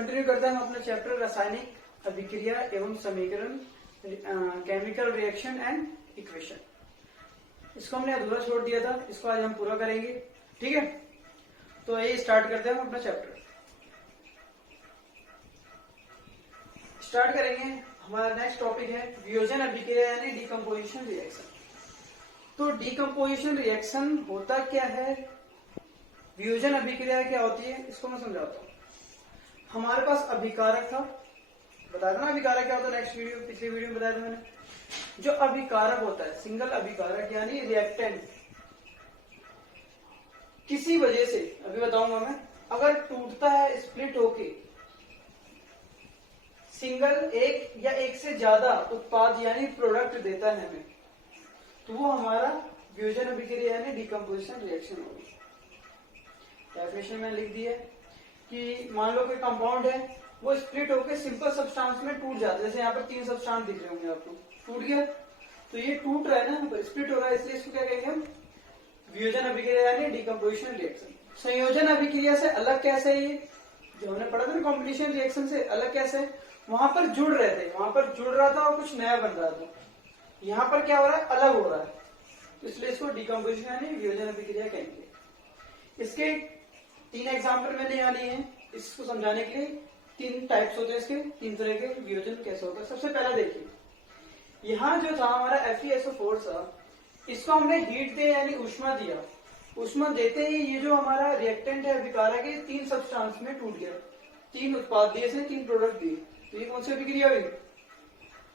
Continue करते हैं हम अपना चैप्टर रासायनिक अभिक्रिया एवं समीकरण, केमिकल रिएक्शन एंड इक्वेशन। इसको हमने अधूरा छोड़ दिया था, इसको आज हम पूरा करेंगे। ठीक है, तो ये स्टार्ट करते हैं हम अपना चैप्टर। स्टार्ट करेंगे। हमारा नेक्स्ट टॉपिक है वियोजन अभिक्रिया यानी डिकम्पोजिशन रिएक्शन। तो डिकम्पोजिशन रिएक्शन होता क्या है, वियोजन अभिक्रिया क्या होती है, इसको मैं समझाता हूँ। हमारे पास अभिकारक था, बताया था ना अभिकारक क्या होता है, नेक्स्ट वीडियो पिछली वीडियो में बताया था मैंने। जो अभिकारक होता है, सिंगल अभिकारक यानी रिएक्टेंट, किसी वजह से अभी बताऊंगा मैं, अगर टूटता है स्प्लिट होके सिंगल एक या एक से ज्यादा उत्पाद यानी प्रोडक्ट देता है हमें, तो वो हमारा वियोजन अभिक्रिया यानी डिकम्पोजिशन रिएक्शन होगी। डेफिनेशन में लिख दी है कि मान लो कोई कंपाउंड है, वो स्प्लिट होकर सिंपल सब्सटेंस में टूट जाता है। जैसे यहाँ पर 3 सब्सटेंस दिख रहे होंगे आपको, टूट गया, तो ये टूट रहा है ना, स्प्लिट हो रहा है, इसलिए इसको क्या कहेंगे हम, वियोजन अभिक्रिया यानी डिकम्पोजिशन रिएक्शन। संयोजन अभिक्रिया से अलग कैसे है, ये जो हमने पढ़ा था ना कॉम्बिनेशन रिएक्शन से अलग कैसे, वहां पर जुड़ रहे थे, वहां पर जुड़ रहा था और कुछ नया बन रहा था। यहाँ पर क्या हो रहा है, अलग हो रहा है, तो इसलिए इसको डिकम्पोजिशन यानी वियोजन अभिक्रिया कहेंगे। इसके 3 एग्जाम्पल मैंने यहाँ लिए हैं, इसको समझाने के लिए। 3 टाइप्स होते हैं इसके, 3 तरह के वियोजन कैसे होता है। सबसे पहला देखिए, यहाँ जो था हमारा FeSO4 था, इसको हमने हीट दे यानी ऊष्मा दिया। ऊष्मा देते ही ये जो हमारा रिएक्टेंट है अभिकारक है, 3 सब्सटेंस में टूट गया। 3 उत्पाद दिए थे, 3 प्रोडक्ट दिए, तो ये कौन सी अभिक्रिया हुई,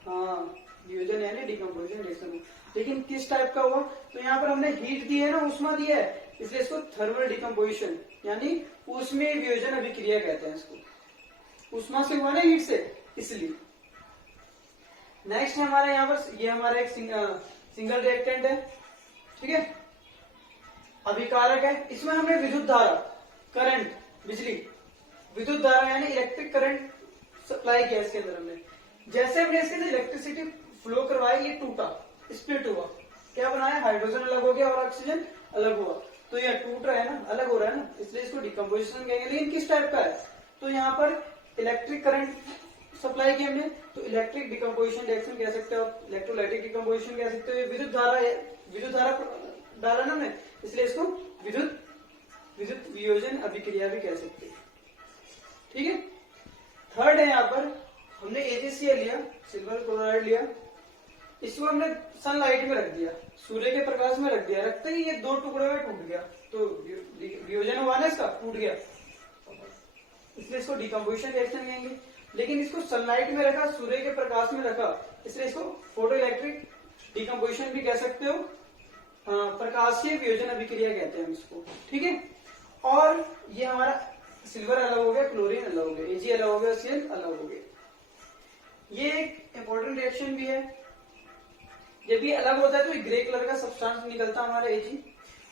हाँ वियोजन यानी डिकम्पोजिशन रिएक्शन। लेकिन किस टाइप का हुआ, तो यहाँ पर हमने हीट दी है ना, ऊष्मा दिया है, इसलिए इसको थर्मल डिकम्पोजिशन यानी ऊष्मीय वियोजन अभिक्रिया कहते हैं इसको। ऊष्मा से हुआ ना, हीट से, इसलिए। नेक्स्ट है हमारे यहाँ पर, ये हमारा एक सिंगल रिएक्टेंट है, ठीक है, अभिकारक है। इसमें हमने विद्युत धारा, करंट, बिजली, विद्युत धारा यानी इलेक्ट्रिक करंट सप्लाई किया इसके अंदर हमने। जैसे हमने इसके अंदर इलेक्ट्रिसिटी फ्लो करवाई, ये टूटा, स्प्लिट हुआ, क्या बनाया, हाइड्रोजन अलग हो गया और ऑक्सीजन अलग हुआ, तो ये टूट रहा है ना, अलग हो रहा है ना, इसलिए इसको डिकम्पोजिशन कहेंगे। लेकिन किस टाइप का है, तो यहाँ पर इलेक्ट्रिक करंट सप्लाई की हमने, तो इलेक्ट्रिक डिकम्पोजिशन रिएक्शन कह सकते हो, इलेक्ट्रोलाइटिक डिकम्पोजिशन कह सकते हो। विद्युत धारा डाला ना मैं, इसलिए इसको विद्युत वियोजन अभिक्रिया भी कह सकते हैं। ठीक है, थर्ड है, यहाँ पर हमने AgCl लिया, सिल्वर क्लोराइड लिया, इसको हमने सनलाइट में रख दिया, सूर्य के प्रकाश में रख दिया, रखते ही ये 2 टुकड़े में टूट गया, तो वियोजन हुआ ना, इसका टूट गया, इसलिए इसको डिकम्पोजिशन रिएक्शन कहेंगे। लेकिन इसको सनलाइट में रखा, सूर्य के प्रकाश में रखा, इसलिए इसको फोटो इलेक्ट्रिक डिकम्पोजिशन भी कह सकते हो, प्रकाशीय वियोजन अभिक्रिया कहते हैं हम इसको। ठीक है, और ये हमारा सिल्वर अलग हो गया, क्लोरीन अलग हो गया, Ag अलग हो गया, Cl अलग हो गया। ये एक इंपॉर्टेंट रिएक्शन भी है। जब ये अलग होता है तो ग्रे कलर का सब्सटेंस निकलता है हमारा Ag,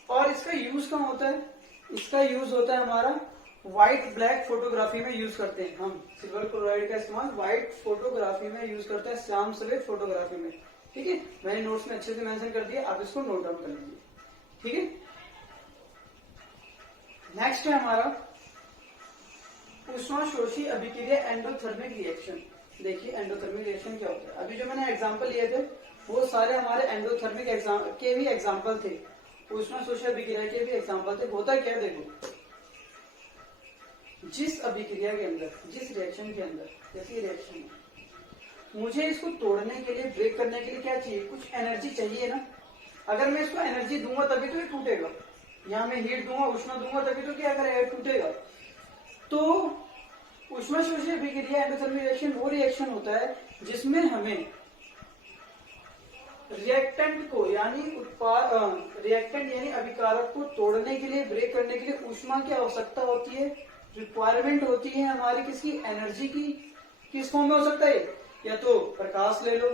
और इसका यूज कहाँ होता है, इसका यूज होता है हमारा व्हाइट ब्लैक फोटोग्राफी में यूज करते हैं हम। सिल्वर क्लोराइड का इस्तेमाल व्हाइट फोटोग्राफी में यूज करते हैं, श्याम सफेद फोटोग्राफी में। ठीक है, मैंने नोट्स में अच्छे से मेंशन कर दिया, आप इसको नोट डाउन कर लीजिए। ठीक है, नेक्स्ट है हमारा ऊष्माशोषी अभिक्रिया एंडोथर्मिक रिएक्शन। देखिए एंडोथर्मिक रिएक्शन क्या होता है। अभी जो मैंने एग्जांपल लिए थे वो सारे हमारे एंडोथर्मिक के भी एग्जांपल थे, ऊष्माशोषी अभिक्रिया के भी एग्जांपल थे। होता क्या, देखो जिस अभिक्रिया के अंदर, जिस रिएक्शन के अंदर, जैसे रिएक्शन है, मुझे इसको तोड़ने के लिए, ब्रेक करने के लिए क्या चाहिए, कुछ एनर्जी चाहिए ना। अगर मैं इसको एनर्जी दूंगा तभी तो ये टूटेगा, यहाँ मैं हीट दूंगा, उष्मा दूंगा, तभी तो क्या करेगा, टूटेगा। तो ऊष्माशोषी अभिक्रिया एंडोथर्मिक रिएक्शन वो रिएक्शन होता है जिसमें हमें रिएक्टेंट को यानी रिएक्टेंट यानी अभिकारक को तोड़ने के लिए, ब्रेक करने के लिए ऊष्मा की आवश्यकता होती है, रिक्वायरमेंट होती है हमारी किसकी, एनर्जी की। किस फॉर्म में हो सकता है, या तो प्रकाश ले लो,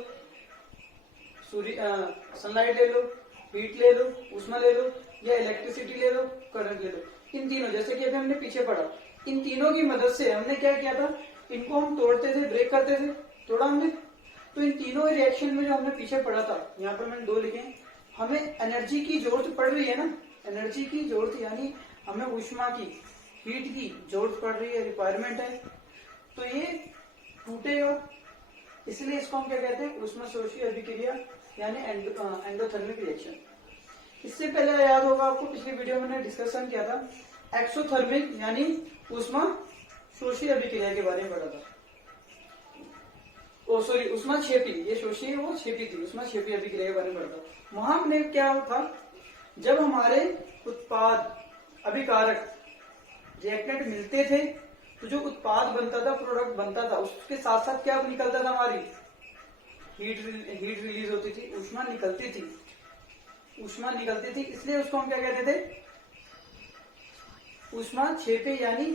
सनलाइट ले लो, हीट ले लो, ऊष्मा ले लो, या इलेक्ट्रिसिटी ले लो, करंट ले लो। इन तीनों, जैसे कि अभी हमने पीछे पढ़ा, इन तीनों की मदद से हमने क्या किया था, इनको हम तोड़ते थे, ब्रेक करते थे, तोड़ा हमने। तो इन तीनों रिएक्शन में जो हमने पीछे पढ़ा था, यहाँ पर मैंने 2 लिखे, हमें एनर्जी की जरूरत पड़ रही है ना, एनर्जी की जरूरत यानी हमें ऊष्मा की, हीट की जरूरत पड़ रही है, रिक्वायरमेंट है। तो ये टूटेगा, इसलिए इसको हम क्या कहते हैं, ऊष्माशोषी अभिक्रिया यानी एंडोथर्मिक रिएक्शन। इससे पहले याद होगा आपको, पिछली वीडियो में मैंने डिस्कशन किया था एक्सोथर्मिक यानी ऊष्माशोषी अभिक्रिया के बारे में पढ़ा था। ओ सॉरी, ऊष्माक्षेपी, ये शोषी है वो क्षेपी थी, ऊष्माक्षेपी अभिक्रिया के बारे में पढ़ा था। वहां हमने क्या था, जब हमारे उत्पाद अभिकारक रिएक्टेंट मिलते थे तो जो उत्पाद बनता था, प्रोडक्ट बनता था, उसके साथ साथ क्या निकलता था, हमारी हीट रिलीज होती थी, ऊष्मा निकलती थी, ऊष्मा निकलती थी, इसलिए उसको हम क्या कहते थे, ऊष्माक्षेपी यानी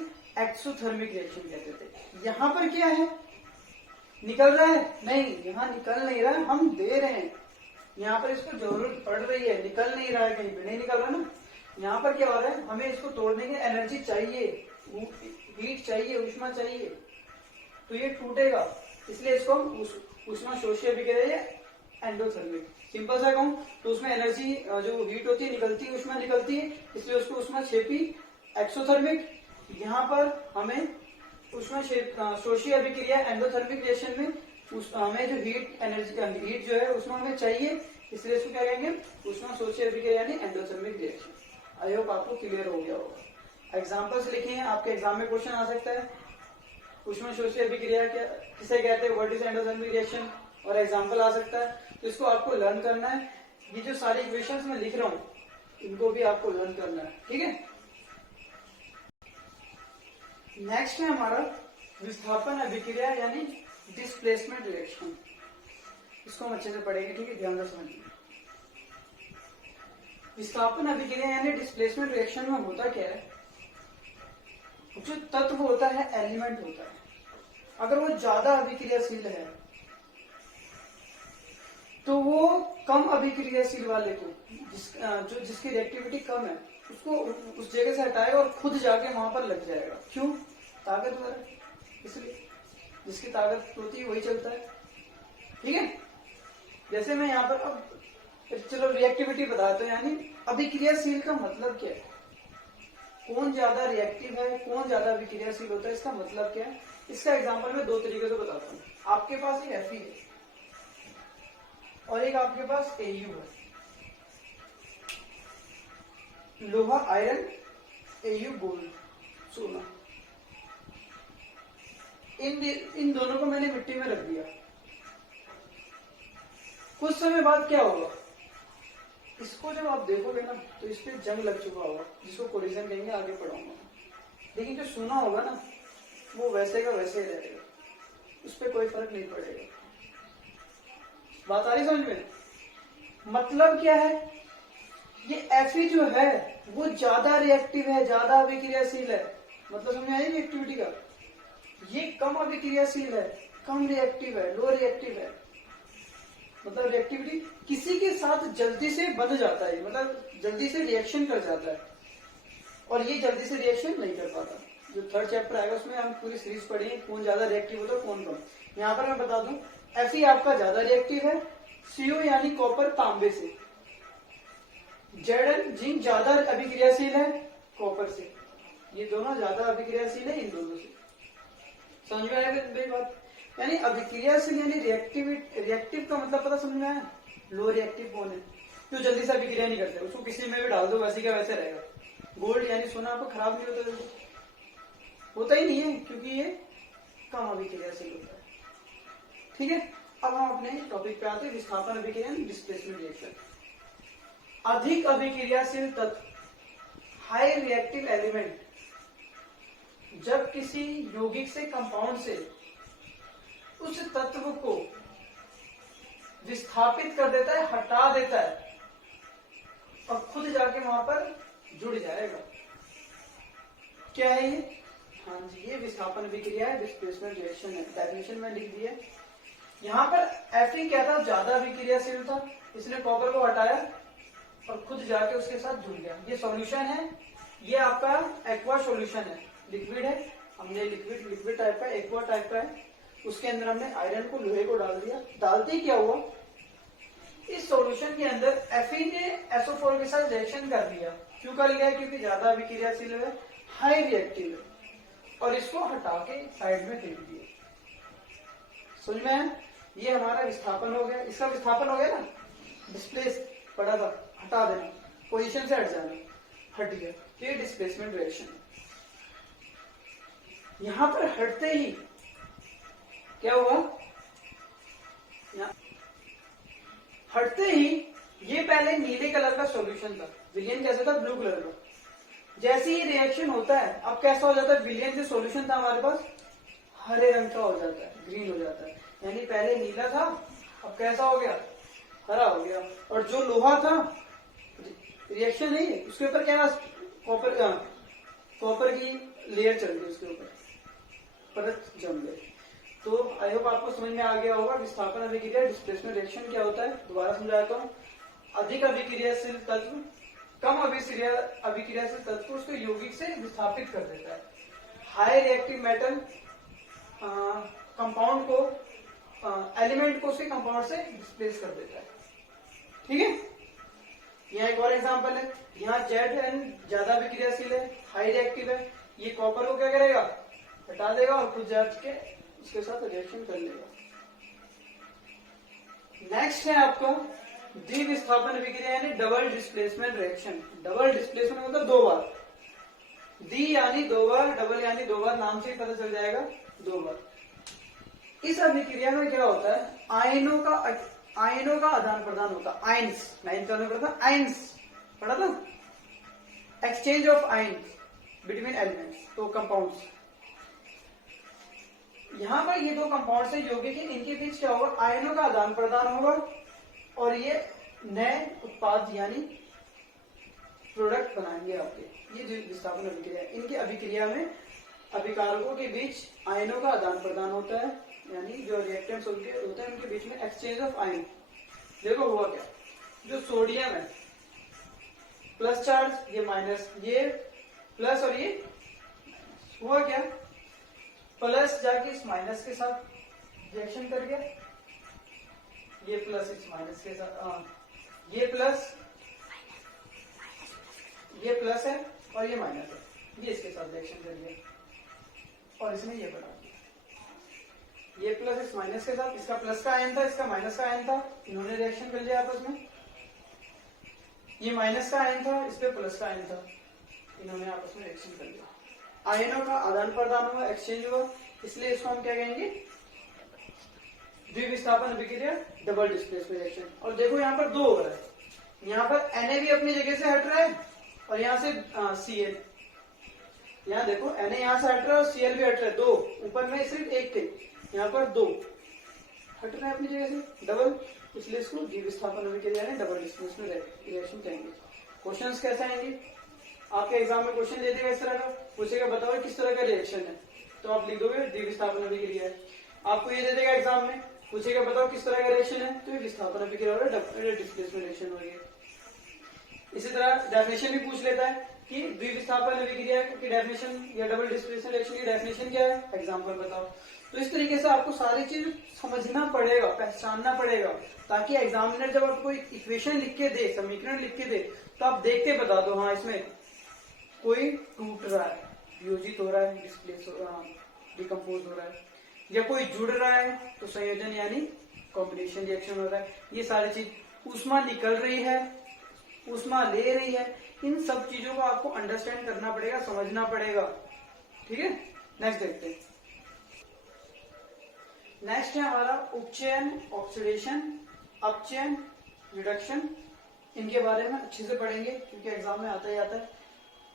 एक्सोथर्मिक रिएक्शन कहते थे। यहां पर क्या है, निकल रहा है नहीं, यहाँ निकल नहीं रहा है, हम दे रहे हैं, यहाँ पर इसको जरूरत पड़ रही है, निकल नहीं रहा है, कहीं पे नहीं निकल रहा ना। यहाँ पर क्या हो रहा है, हमें इसको तोड़ने की एनर्जी चाहिए, हीट चाहिए, ऊष्मा चाहिए, तो ये टूटेगा, इसलिए इसको हम ऊष्माशोषी अभिक्रिया एंडोथर्मिक, सिंपल सा कहूं तो उसमें एनर्जी जो हीट होती है निकलती है, ऊष्मा निकलती है, इसलिए उसको ऊष्माक्षेपी एक्सोथर्मिक। यहाँ पर हमें ऊष्माशोषी अभिक्रिया एंडोथर्मिक रिएक्शन में हमें जो हीट एनर्जी, हीट जो है उसमें हमें चाहिए, इसलिए इसको क्या कहेंगे, ऊष्माशोषी अभिक्रिया यानी एंडोथर्मिक रिएक्शन। आई होप आपको क्लियर हो गया होगा। एग्जांपल्स लिखिए, आपके एग्जाम में क्वेश्चन आ सकता है, ऊष्माशोषी अभिक्रिया क्या किसे कहते हैं, व्हाट इज एंडोथर्मिक रिएक्शन, और एग्जाम्पल आ सकता है, तो इसको आपको लर्न करना है। ये जो सारी इक्वेशंस मैं लिख रहा हूँ इनको भी आपको लर्न करना है, ठीक है। नेक्स्ट है हमारा विस्थापन अभिक्रिया यानी डिस्प्लेसमेंट रिएक्शन, इसको हम अच्छे से पढ़ेंगे, ठीक है, ध्यान से समझिए। विस्थापन अभिक्रिया यानी डिस्प्लेसमेंट रिएक्शन में होता क्या है, जो तत्व होता है, एलिमेंट होता है, अगर वो ज्यादा अभिक्रियाशील है तो वो कम अभिक्रियाशील वाले को जिसकी रिएक्टिविटी कम है उसको उस जगह से हटाएगा और खुद जाके वहां पर लग जाएगा। क्यों, ताकतवर है, इसलिए जिसकी ताकत होती है वही चलता है, ठीक है। जैसे मैं यहाँ पर अब चलो रिएक्टिविटी बताते हैं, यानी अभिक्रियाशील का मतलब क्या है, कौन ज्यादा रिएक्टिव है, कौन ज्यादा अभिक्रियाशील होता है, इसका मतलब क्या है। इसका एग्जांपल मैं दो तरीके से बताता हूँ। आपके पास एक Fe है और एक आपके पास Au है, लोहा आयरन, Au गोल्ड सोना, इन दोनों को मैंने मिट्टी में रख दिया। कुछ समय बाद क्या होगा, इसको जब आप देखोगे ना तो इस पे जंग लग चुका होगा, जिसको कोलिजन कहेंगे, आगे पढ़ाऊंगा। लेकिन जो सोना होगा ना वो वैसे का वैसे ही रहेगा, उस पर कोई फर्क नहीं पड़ेगा। बात आ रही समझ में, मतलब क्या है, ये Fe जो है वो ज्यादा रिएक्टिव है, ज्यादा अभिक्रियाशील है, मतलब समझ में आई रिएक्टिविटी का। ये कम अभिक्रियाशील है, कम रिएक्टिव है, लो रिएक्टिव है, मतलब रिएक्टिविटी किसी के साथ जल्दी से बंध जाता है, मतलब जल्दी से रिएक्शन कर जाता है, और ये जल्दी से रिएक्शन नहीं कर पाता। जो थर्ड चैप्टर आएगा उसमें हम पूरी सीरीज पढ़ेंगे, कौन ज्यादा रिएक्टिव होता है, कौन कम। यहाँ पर मैं बता दूं, Fe आपका ज्यादा रिएक्टिव है CO यानी कॉपर तांबे से, Zn जिंक ज्यादा अभिक्रियाशील है कॉपर से, ये दोनों ज्यादा अभिक्रियाशील है इन दोनों से। समझ में आया मेरी बात, यानी अभिक्रियाशील यानी रिएक्टिव का मतलब पता समझ में आया। लो रिएक्टिव कौन है, जो जल्दी से अभिक्रिया नहीं करते, उसको किसी में भी डाल दो वैसे का वैसे रहेगा। गोल्ड यानी सोना आपको खराब नहीं होता, जल्दी होता ही नहीं है क्योंकि ये कम अभिक्रियाशील होता है, ठीक है। अब हम अपने टॉपिक पे आते हैं, विस्थापन अभिक्रिया डिस्प्लेसमेंट रिएक्शन। अधिक अभिक्रियाशील तत्व, हाई रिएक्टिव एलिमेंट, जब किसी यौगिक से कंपाउंड से उस तत्व को विस्थापित कर देता है, हटा देता है और खुद जाके वहां पर जुड़ जाएगा, क्या है ये, हाँ जी, ये विस्थापन अभिक्रिया है, डिस्प्लेसमेंट रिएक्शन है। डेफिनेशन में लिख दिया। यहाँ पर Fe क्या था, ज्यादा अभिक्रियाशील था, इसने कॉपर को हटाया और खुद जाके उसके साथ जुड़ गया। ये सॉल्यूशन है, ये आपका एक्वा सॉल्यूशन है, लिक्विड है, हमने लिक्विड टाइप का, एक्वा टाइप का है, उसके अंदर हमने आयरन को, लोहे को डाल दिया। डालते ही क्या हुआ, इस सॉल्यूशन के अंदर Fe ने SO4 के साथ रिएक्शन कर दिया। क्यों कर लिया, क्योंकि ज्यादा अभिक्रियाशील है, हाई रिएक्टिव है, और इसको हटा के साइड में फेंक दिए। समझ में आया? ये हमारा विस्थापन हो गया, इसका विस्थापन हो गया ना, डिस्प्लेस पड़ा था, हटा देना, पोजीशन से हट जाना, हट गया, ये डिस्प्लेसमेंट रिएक्शन। यहां पर हटते ही क्या हुआ, हटते ही ये पहले नीले कलर का सॉल्यूशन था, विलियन कैसा था, ब्लू कलर का। जैसे ही रिएक्शन होता है अब कैसा हो जाता है, विलियन जो सॉल्यूशन था हमारे पास हरे रंग का हो जाता है, ग्रीन हो जाता है, यानी पहले नीला था अब कैसा हो गया, हरा हो गया। और जो लोहा था रिएक्शन नहीं है, उसके ऊपर क्या कॉपर की लेयर चल गई, उसके ऊपर परत जम गई। तो आई होप आपको समझ में आ गया होगा विस्थापन अभिक्रिया, डिस्प्लेसमेंट रिएक्शन क्या होता है। दोबारा समझाता हूँ, अधिक अभिक्रियाशील तत्व कम अभिक्रियाशील तत्व को उसके यौगिक से विस्थापित कर देता है। हाई रिएक्टिव मेटल कंपाउंड को एलिमेंट को उसके कंपाउंड से डिस्प्लेस कर देता है। ठीक है, यहाँ एक और एग्जांपल है, यहाँ ZN ज्यादा अभिक्रियाशील है, हाई रिएक्टिव है, ये कॉपर को क्या करेगा, हटा देगा और खुद जाके उसके साथ रिएक्शन कर लेगा। नेक्स्ट है आपका द्विविस्थापन अभिक्रिया यानी double displacement reaction. Double displacement मतलब दो बार, डी यानी दो बार, डबल यानी दो बार, नाम से ही पता चल जाएगा दो बार। इस अभिक्रिया में क्या होता है, आयनों का आदान प्रदान होता है, आयन्स, नाइन्थ क्लास में पढ़ा था, आयन्स पढ़ा था, exchange of ions between elements, तो कंपाउंड्स। यहां पर ये दो कंपाउंड से यौगिक है, इनके बीच क्या होगा, आयनों का आदान प्रदान होगा और ये नए उत्पाद यानी प्रोडक्ट बनाएंगे आपके। ये जो विस्थापन अभिक्रिया है, इनकी अभिक्रिया में अभिकारकों के बीच आयनों का आदान प्रदान होता है, यानी जो रिएक्टेंट्स होते हैं उनके बीच में एक्सचेंज ऑफ आयन। देखो हुआ क्या, जो सोडियम है प्लस चार्ज, ये माइनस, ये प्लस और ये हुआ क्या, प्लस जाके इस माइनस के साथ रिएक्शन कर गया, ये प्लस इस माइनस के साथ, ये प्लस है और ये माइनस है, ये इसके साथ रिएक्शन कर गया और इसने ये बढ़ा दिया, ये प्लस इस माइनस के साथ, इसका प्लस का आयन था, इसका माइनस का आयन था, इन्होंने रिएक्शन कर लिया आपस में, ये माइनस का आयन था, इस पे प्लस का आयन था, इन्होंने आपस में रिएक्शन कर लिया, आयनों का आदान प्रदान हुआ, एक्सचेंज हुआ, इसलिए इसको हम क्या कहेंगे, द्विविस्थापन अभिक्रिया, डबल डिस्प्लेसमेंट रिएक्शन। और देखो यहाँ पर दो हो रहा है, यहाँ पर Na भी अपनी जगह से हट रहा है और यहाँ से Cl, यहाँ देखो Na यहाँ से हट रहा है और Cl भी हट रहा है, दो, ऊपर में सिर्फ एक थे, यहाँ पर दो हट रहे हैं अपनी जगह से, डबल, इसलिए इसको द्विविस्थापन अभिक्रिया यानी डबल डिस्प्लेसमेंट रिएक्शन कहेंगे। क्वेश्चंस कैसे आएंगे, आपके एग्जाम में क्वेश्चन दे देगा इस तरह का, पूछेगा बताओ किस तरह का रिएक्शन है, तो आप लिख दोगे द्विविस्थापन अभिक्रिया है। आपको ये दे देगा एग्जाम में, पूछेगा बताओ किस तरह का रिएक्शन है, तो ये विस्थापन अभिक्रिया और डिस्प्लेसमेंट रिएक्शन हो गया। इसी तरह डेफिनेशन भी पूछ लेता है कि द्विविस्थापन अभिक्रिया की डेफिनेशन या डबल डिस्प्लेसमेंट रिएक्शन की डेफिनेशन क्या है, एग्जाम्पल बताओ। तो इस तरीके से आपको सारी चीज समझना पड़ेगा, पहचानना पड़ेगा, ताकि एग्जामिनर जब आपको इक्वेशन लिख के दे, समीकरण लिख के दे, तो आप देख के बता दो हाँ इसमें कोई टूट रहा है, वियोजित हो रहा है, डिस्प्लेस हो रहा है, डिकम्पोज हो रहा है, या कोई जुड़ रहा है तो संयोजन यानी कॉम्बिनेशन रिएक्शन हो रहा है। ये सारी चीज, ऊष्मा निकल रही है, ऊष्मा ले रही है, इन सब चीजों को आपको अंडरस्टैंड करना पड़ेगा, समझना पड़ेगा। ठीक है, नेक्स्ट देखते हैं। नेक्स्ट है हमारा उपचयन, ऑक्सीडेशन, अपचयन, रिडक्शन। इनके बारे में अच्छे से पढ़ेंगे क्योंकि एग्जाम में आता ही आता है।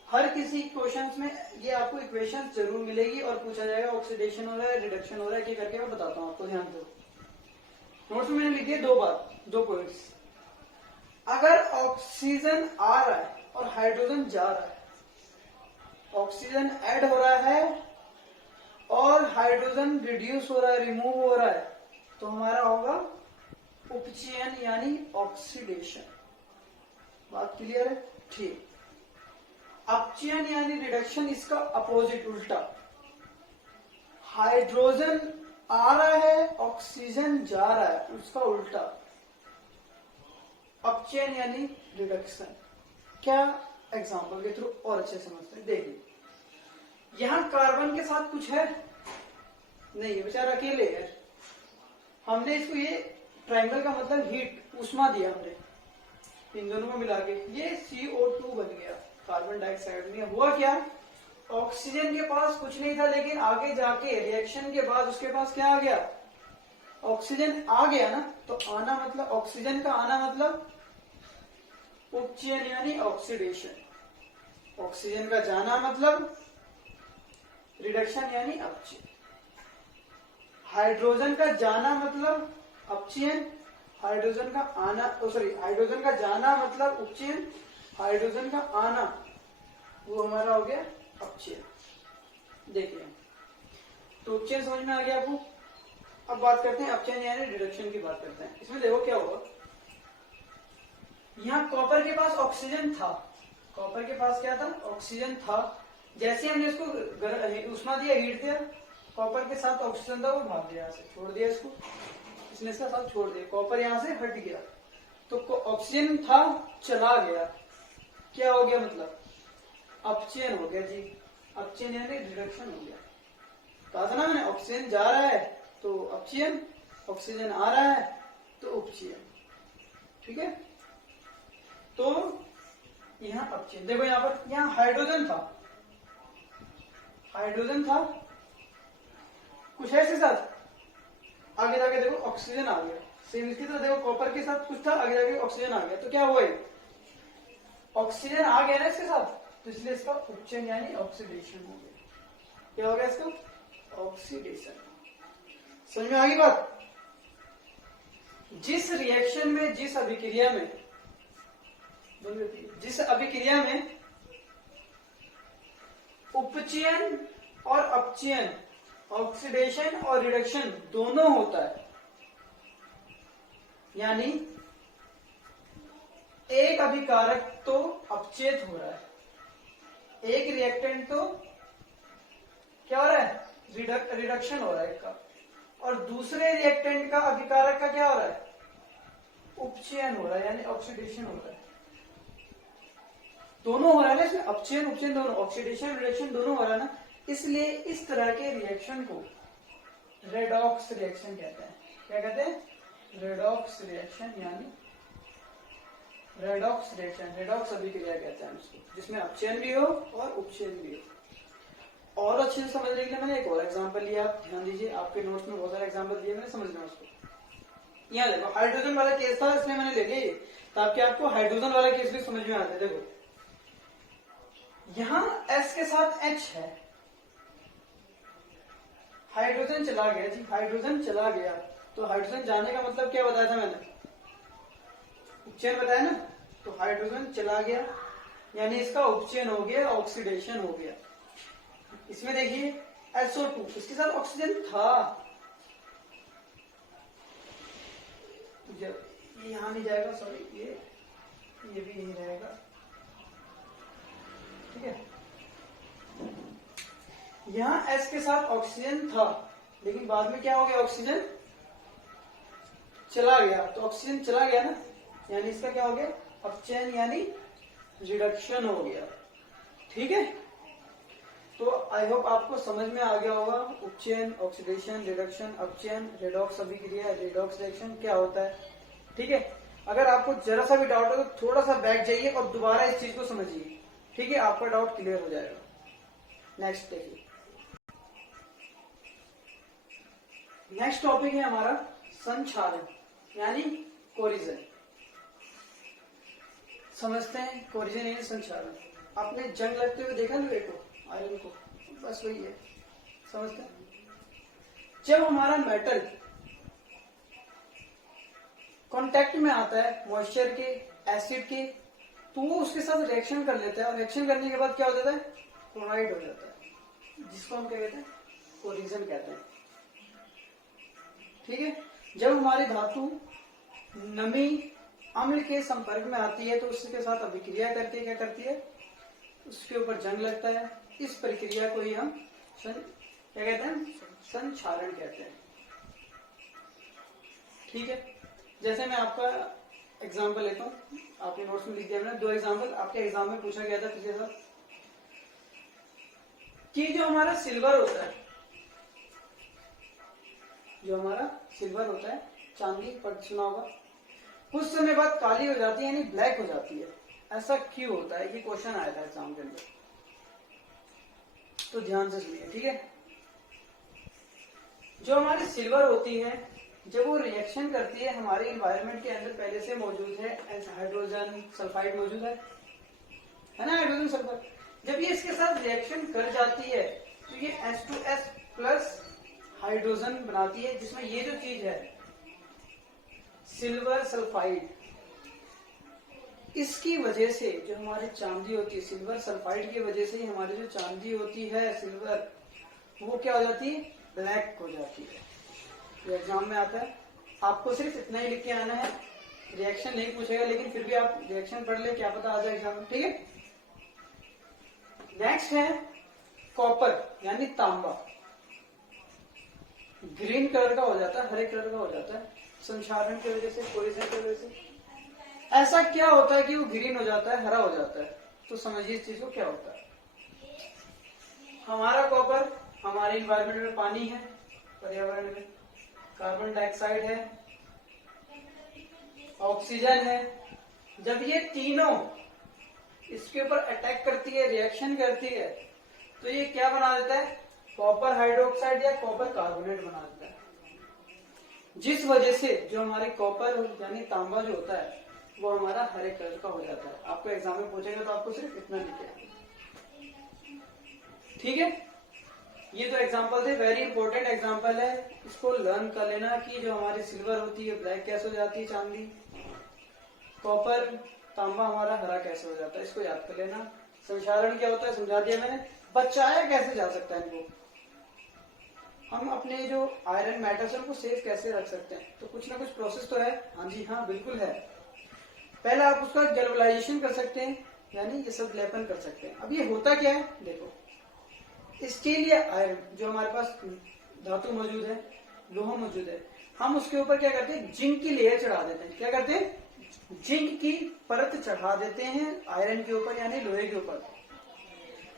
हर किसी क्वेश्चंस में ये आपको इक्वेशन जरूर मिलेगी और पूछा जाएगा ऑक्सीडेशन हो रहा है, रिडक्शन हो रहा है, क्या करके मैं बताता हूँ आपको, ध्यान दो। नोट्स में मैंने लिखे दो बार, दो पॉइंट्स। अगर ऑक्सीजन आ रहा है और हाइड्रोजन जा रहा है, ऑक्सीजन ऐड हो रहा है और हाइड्रोजन रिड्यूस हो रहा है, रिमूव हो रहा है, तो हमारा होगा उपचयन यानी ऑक्सीडेशन। बात क्लियर है? ठीक। अपचयन यानी रिडक्शन, इसका अपोजिट, उल्टा। हाइड्रोजन आ रहा है, ऑक्सीजन जा रहा है, उसका उल्टा। अपचयन यानी रिडक्शन। क्या? एग्जाम्पल के थ्रू और अच्छे समझते हैं। देखिए, यहाँ कार्बन के साथ कुछ है नहीं, ये बेचारा अकेले है। हमने इसको ये ट्रायंगल का मतलब हीट उष्मा दिया हमने इन दोनों को मिला के, ये CO2 बन गया कार्बन डाइऑक्साइड में। हुआ क्या, ऑक्सीजन के पास कुछ नहीं था, लेकिन आगे जाके रिएक्शन के बाद उसके पास क्या आ गया, ऑक्सीजन आ गया ना। तो आना मतलब ऑक्सीजन का आना मतलब उपचयन यानी ऑक्सीडेशन। ऑक्सीजन का जाना मतलब रिडक्शन यानी अपचयन। हाइड्रोजन का जाना मतलब अपचयन, हाइड्रोजन का आना हाइड्रोजन का जाना मतलब उपचयन, हाइड्रोजन का आना वो हमारा हो गया अपचयन। देखिए तो उपचयन समझ में आ गया आपको। अब बात करते हैं अपचयन यानी रिडक्शन की बात करते हैं। इसमें देखो क्या हुआ, यहाँ कॉपर के पास ऑक्सीजन था, कॉपर के पास क्या था, ऑक्सीजन था। जैसे हमने इसको उष्मा दिया, हीट दिया, कॉपर के साथ ऑक्सीजन था वो भाग गया, यहाँ से छोड़ दिया इसको, इसने इसका साथ छोड़ दिया, कॉपर यहाँ से हट गया। तो ऑक्सीजन था चला गया, क्या हो गया मतलब अपचयन हो गया जी। अपचयन यानी रिडक्शन हो गया। कहा था ना मैंने, ऑक्सीजन जा रहा है तो अपचयन, ऑक्सीजन आ रहा है तो उपचयन। ठीक है, तो यहाँ अपचयन। देखो यहाँ पर, यहाँ हाइड्रोजन था, हाइड्रोजन था कुछ है इसके साथ, आगे जाके देखो ऑक्सीजन आ गया। सेम इसकी तरह देखो कॉपर के साथ कुछ था, आगे जाके ऑक्सीजन आ गया। तो क्या हुआ, ऑक्सीजन आ गया ना इसके साथ, तो इसलिए इसका उपचयन यानी ऑक्सीडेशन हो गया। क्या हो गया इसका, ऑक्सीडेशन। समझ में आ गई बात। जिस रिएक्शन में, जिस अभिक्रिया में उपचयन और अपचयन, ऑक्सीडेशन और रिडक्शन दोनों होता है, यानी एक अभिकारक तो अपचेत हो रहा है, एक रिएक्टेंट तो क्या हो रहा है, रिडक्शन हो रहा है इसका, और दूसरे रिएक्टेंट का अभिकारक का क्या हो रहा है, उपचयन हो रहा है यानी ऑक्सीडेशन हो रहा है। दोनों हो रहा है ना इसमें, अपचयन उपचयन दोनों, ऑक्सीडेशन रिडक्शन दोनों हो रहा है ना। इसलिए इस तरह के रिएक्शन को रेडॉक्स रिएक्शन कहते हैं। क्या कहते हैं, रेडॉक्स रिएक्शन यानी रेडॉक्स रिएक्शन, रेडॉक्स अभिक्रिया कहते हैं उसको, जिसमें अपचयन भी हो और उपचयन भी हो। और अच्छे से समझने के लिए मैंने एक और एग्जांपल लिया, आप ध्यान दीजिए, आपके नोट्स में बहुत सारे एग्जांपल दिए मैंने, समझना उसको। यहाँ देखो हाइड्रोजन वाला केस था, इसलिए मैंने ले लिया ताकि आपको हाइड्रोजन वाला केस भी समझ में आता है। देखो यहां S के साथ H है, हाइड्रोजन चला गया जी, हाइड्रोजन चला गया। तो हाइड्रोजन जाने का मतलब क्या बताया था मैंने, उपचयन बताया ना। तो हाइड्रोजन चला गया यानी इसका उपचयन हो गया, ऑक्सीडेशन हो गया। इसमें देखिए SO2, इसके साथ ऑक्सीजन था, जब ये यहां नहीं जाएगा, सॉरी ये भी यही रहेगा, ठीक है। यहां S के साथ ऑक्सीजन था, लेकिन बाद में क्या हो गया, ऑक्सीजन चला गया। तो ऑक्सीजन चला गया ना, यानी इसका क्या हो गया, अपचयन यानी रिडक्शन हो गया। ठीक है, तो आई होप आपको समझ में आ गया होगा उपचयन, ऑक्सीडेशन, रिडक्शन, अपचयन, रेडॉक्स अभिक्रिया, रेडॉक्स रिएक्शन क्या होता है। ठीक है, अगर आपको जरा सा भी डाउट हो तो थोड़ा सा बैक जाइए और दोबारा इस चीज को समझिए। ठीक है, आपका डाउट क्लियर हो जाएगा। नेक्स्ट देखिए, नेक्स्ट टॉपिक है हमारा संक्षारण यानी कोरिजन। समझते हैं कोरिजन यानी संक्षारण। आपने जंग लगते हुए देखा लोहे को, आयरन को, बस वही है। समझते हैं, जब हमारा मेटल कांटेक्ट में आता है मॉइस्चर के, एसिड के, तो वो उसके साथ रिएक्शन कर लेता है, और रिएक्शन करने के बाद क्या हो जाता है, क्लोराइड हो जाता है, जिसको हम क्या कहते हैं, कोरिजन कहते हैं। ठीक है, जब हमारी धातु नमी अम्ल के संपर्क में आती है तो उसके साथ अभिक्रिया करके क्या करती है, उसके ऊपर जंग लगता है। इस प्रक्रिया को ही हम क्या कहते हैं, संक्षारण कहते हैं। ठीक है, जैसे मैं आपका एग्जाम्पल लेता हूँ, आपने नोट्स में लिख दिया मैंने 2 एग्जाम्पल, आपके एग्जाम में पूछा गया था पिछले साल। कि जो हमारा सिल्वर होता है, जो हमारा सिल्वर होता है, चांदी पर सुना होगा, कुछ समय बाद काली हो जाती है यानी ब्लैक हो जाती है। ऐसा क्यों होता है? ये क्वेश्चन आया था एग्जाम के अंदर, तो ध्यान से सुनिए, ठीक है। जो हमारी सिल्वर होती है, जब वो रिएक्शन करती है, हमारे इन्वायरमेंट के अंदर पहले से मौजूद है हाइड्रोजन सल्फाइड मौजूद है ना, हाइड्रोजन सल्फाइड। जब ये इसके साथ रिएक्शन कर जाती है तो ये H2S प्लस हाइड्रोजन बनाती है, जिसमें ये जो चीज है सिल्वर सल्फाइड, इसकी वजह से जो हमारी चांदी होती है, सिल्वर सल्फाइड की वजह से ही हमारी जो चांदी होती है सिल्वर, वो क्या हो जाती है? ब्लैक हो जाती है। ये एग्जाम में आता है, आपको सिर्फ इतना ही लिख के आना है, रिएक्शन नहीं पूछेगा, लेकिन फिर भी आप रिएक्शन पढ़ ले, क्या पता आ जाए एग्जाम में, ठीक है। नेक्स्ट है कॉपर यानी तांबा। ग्रीन कलर का हो जाता है, हरे कलर का हो जाता है संक्षारण की वजह से, कोरिजन की वजह से। ऐसा क्या होता है कि वो ग्रीन हो जाता है, हरा हो जाता है? तो समझिए इस चीज को क्या होता है। हमारा कॉपर हमारे इन्वायरमेंट में पानी है, पर्यावरण में कार्बन डाइऑक्साइड है, ऑक्सीजन है। जब ये तीनों इसके ऊपर अटैक करती है, रिएक्शन करती है, तो ये क्या बना देता है? कॉपर हाइड्रोक्साइड या कॉपर कार्बोनेट बना देता है, जिस वजह से जो हमारे कॉपर यानी तांबा जो होता है वो हमारा हरे कलर का हो जाता है। आपको एग्जाम में पूछेगा तो आपको सिर्फ इतना लिखे, ठीक है। ये तो एग्जांपल थे, वेरी इंपॉर्टेंट एग्जांपल है, इसको लर्न कर लेना कि जो हमारी सिल्वर होती है ब्लैक कैसे हो जाती है चांदी, कॉपर तांबा हमारा हरा कैसे हो जाता है, इसको याद कर लेना। संक्षारण क्या होता है समझा दिया मैंने। बचाया कैसे जा सकता है इनको, हम अपने जो आयरन मेटल्स है उनको सेफ कैसे रख सकते हैं? तो कुछ ना कुछ प्रोसेस तो है। हाँ जी हाँ, बिल्कुल है। पहले आप उसका गैल्वेनाइजेशन कर सकते हैं, यानी ये सब लेपन कर सकते हैं। अब ये होता क्या है, देखो, स्टील या आयरन जो हमारे पास धातु मौजूद है, लोहा मौजूद है, हम उसके ऊपर क्या करते हैं? जिंक की लेयर चढ़ा देते हैं। क्या करते हैं? जिंक की परत चढ़ा देते हैं आयरन के ऊपर यानी लोहे के ऊपर।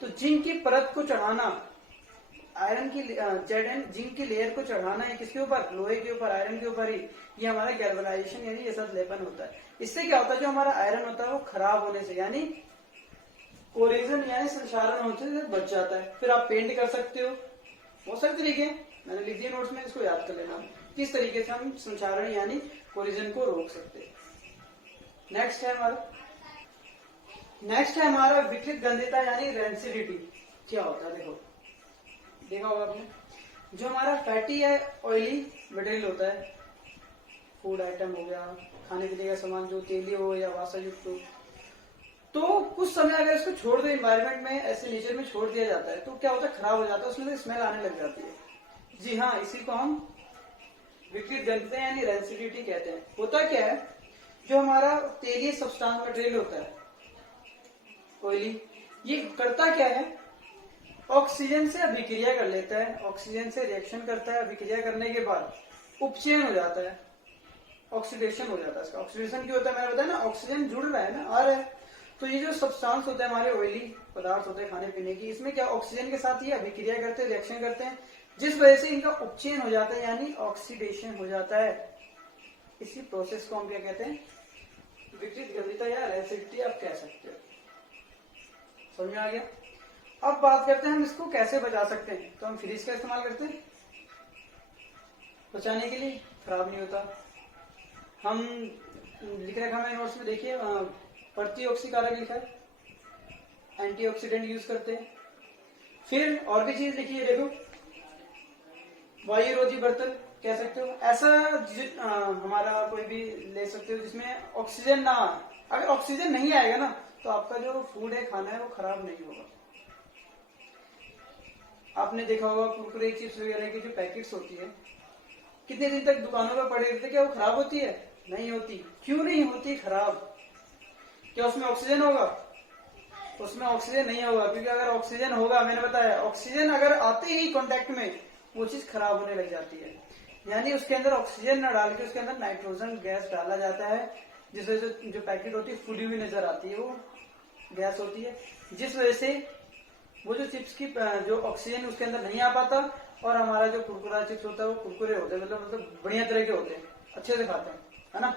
तो जिंक की परत को चढ़ाना, आयरन की जिंक की लेयर को चढ़ाना है किसके ऊपर? लोहे के ऊपर, आयरन के ऊपर ही। ये हमारा गैल्वेनाइजेशन यानी ये सब लेपन होता है। इससे क्या होता है? जो हमारा आयरन होता है वो खराब होने से यानी कोरिजन यानी संक्षारण होने से बच जाता है। फिर आप पेंट कर सकते हो, बहुत सारे तरीके मैंने लिख दिए नोट्स में, इसको याद कर लेना किस तरीके से हम संक्षारण यानी कोरिजन को रोक सकते हैं। नेक्स्ट है हमारा विकृत गंधिता यानी रेंसिडिटी। क्या होता है देखो, देखा होगा आपने, जो हमारा फैटी या ऑयली मटेरियल होता है, फूड आइटम हो गया, खाने पीने का सामान जो तेली हो या वासा युक्त हो, तो कुछ समय अगर इसको छोड़ दो एनवायरनमेंट में, ऐसे नेचर में छोड़ दिया जाता है, तो क्या होता है? खराब हो जाता है, उसमें से स्मेल आने लग जाती है। जी हाँ, इसी को हम विकृत गंधिता यानी रेंसिडिटी कहते हैं। होता क्या है? जो हमारा तेलीय सब्सटेंस मटेरियल होता है ऑयली, ये करता क्या है? ऑक्सीजन से अभिक्रिया कर लेता है, ऑक्सीजन से रिएक्शन करता है, अभिक्रिया करने के बाद उपचयन हो जाता है, ऑक्सीडेशन हो जाता है। इसका ऑक्सीडेशन क्यों होता है? मैंने बताया ना, ऑक्सीजन जुड़ रहा है ना, आ रहा है। तो ये जो सब्सटेंस होते हैं हमारे ऑयली पदार्थ होते हैं खाने पीने की, इसमें क्या ऑक्सीजन के साथ ये अभिक्रिया करते हैं, रिएक्शन करते हैं, जिस वजह से इनका उपचयन हो जाता है यानी ऑक्सीडेशन हो जाता है। इसी प्रोसेस को हम क्या कहते हैं? विकृत गंधिता या रेंसिडिटी आप कह सकते हो। समझ में आ गया? अब बात करते हैं हम इसको कैसे बचा सकते हैं। तो हम फ्रीज का इस्तेमाल करते हैं बचाने के लिए, खराब नहीं होता। हम लिख रखा है नोट्स में, देखिए प्रतिऑक्सीकारक लिखा है, एंटीऑक्सीडेंट यूज करते हैं। फिर और भी चीज लिखी है, देखो वायुरोधी बर्तन कह सकते हो। ऐसा हमारा कोई भी ले सकते हो जिसमें ऑक्सीजन ना आए। अगर ऑक्सीजन नहीं आएगा ना तो आपका जो फूड है, खाना है, वो खराब नहीं होगा। आपने देखा होगा कुरकुरे चिप्स वगैरह की जो पैकेट्स होती है, कितने दिन तक दुकानों पर पड़े रहते, क्या वो खराब होती है? नहीं होती। क्यों नहीं होती खराब? क्या उसमें ऑक्सीजन होगा? उसमें ऑक्सीजन नहीं होगा, क्योंकि अगर ऑक्सीजन होगा, मैंने बताया, ऑक्सीजन अगर आते ही कांटेक्ट में वो चीज खराब होने लग जाती है। यानी उसके अंदर ऑक्सीजन न डाल के उसके अंदर नाइट्रोजन गैस डाला जाता है, जिस वजह से जो पैकेट होती है फूली हुई नजर आती है, वो गैस होती है, जिस वजह से वो जो चिप्स की जो ऑक्सीजन उसके अंदर नहीं आ पाता, और हमारा जो कुरकुरा चिप्स होता है वो कुरकुरे होते हैं, मतलब बढ़िया तरह के होते हैं, अच्छे से खाते हैं, है ना।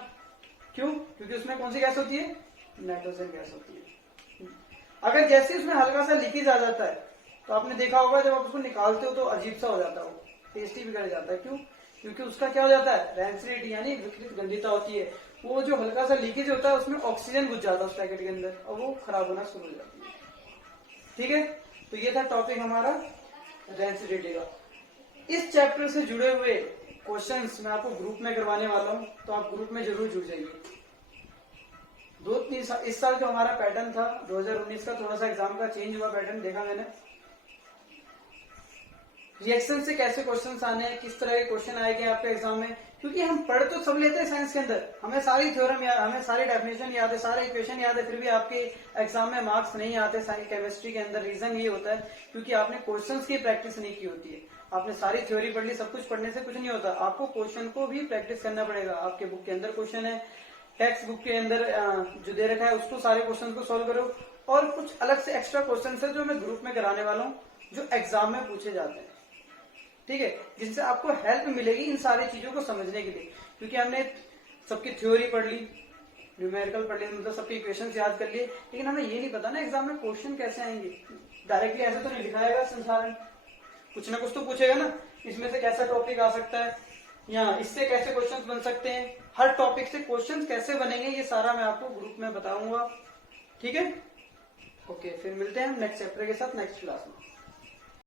क्यों? क्योंकि उसमें कौन सी गैस होती है? नाइट्रोजन गैस होती है। अगर जैसे उसमें हल्का सा लीकेज आ जाता है, तो आपने देखा होगा जब आप उसको निकालते हो तो अजीब सा हो जाता है, वो टेस्ट ही बिगड़ जाता है। क्यों? क्योंकि उसका क्या हो जाता है? रैंसिडिटी यानी विकृत गंधिता होती है। वो जो हल्का सा लीकेज होता है उसमें ऑक्सीजन घुस जाता है उस पैकेट के अंदर, और वो खराब होना शुरू हो जाती है। ठीक है, तो ये था टॉपिक हमारा रैंसिडिटी का। इस चैप्टर से जुड़े हुए क्वेश्चंस मैं आपको ग्रुप में करवाने वाला हूं, तो आप ग्रुप में जरूर जुड़ जाइए। 2-3 इस साल जो हमारा पैटर्न था 2019 का, थोड़ा सा एग्जाम का चेंज हुआ पैटर्न, देखा मैंने। रिएक्शन से कैसे क्वेश्चंस आने हैं, किस तरह के क्वेश्चन आएंगे आपके एग्जाम में, क्योंकि हम पढ़ तो सब लेते हैं साइंस के अंदर, हमें सारी थ्योरम याद, हमें सारी डेफिनेशन याद है, सारे इक्वेशन याद है, फिर भी आपके एग्जाम में मार्क्स नहीं आते साइंस केमिस्ट्री के अंदर। रीजन ये होता है क्योंकि आपने क्वेश्चंस की प्रैक्टिस नहीं की होती है। आपने सारी थ्योरी पढ़ ली, सब कुछ पढ़ने से कुछ नहीं होता, आपको क्वेश्चन को भी प्रैक्टिस करना पड़ेगा। आपके बुक के अंदर क्वेश्चन है, टेक्स्ट बुक के अंदर जो दे रखा है उसको, सारे क्वेश्चन को सोल्व करो, और कुछ अलग से एक्स्ट्रा क्वेश्चन है जो मैं ग्रुप में कराने वाला हूँ, जो एग्जाम में पूछे जाते हैं। ठीक है, जिससे आपको हेल्प मिलेगी इन सारी चीजों को समझने के लिए, क्योंकि हमने सबकी थ्योरी पढ़ ली, न्यूमेरिकल पढ़ ली, मतलब सबके इक्वेशंस याद कर लिए, लेकिन हमें ये नहीं पता ना एग्जाम में क्वेश्चन कैसे आएंगे। डायरेक्टली ऐसे तो नहीं लिखाएगा संसार, कुछ ना कुछ तो पूछेगा ना, इसमें से कैसा टॉपिक आ सकता है, या इससे कैसे क्वेश्चन बन सकते हैं, हर टॉपिक से क्वेश्चन कैसे बनेंगे, ये सारा मैं आपको ग्रुप में बताऊंगा। ठीक है, ओके, फिर मिलते हैं नेक्स्ट चैप्टर के साथ नेक्स्ट क्लास में।